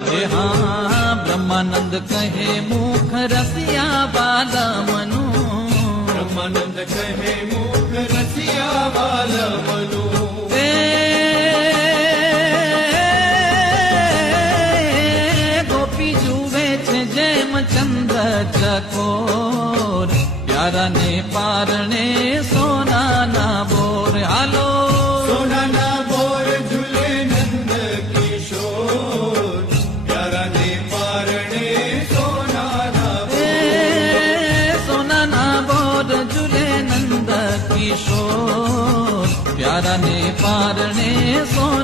हाँ ब्रह्मानंद कहे मुख रसिया बाल मनु। ब्रह्मानंद कहे मुख रसिया बाल मनु। गोपी जुवे छे जेम चंद्र चकोर प्यारा ने पारणे सोना ना बोर। हालो सोना ना बोर झूले नंद किशोर प्यारा ने पारणे सोना ना बोर। सोना ना बोर झूले नंद किशोर प्यारा ने पारणे सोना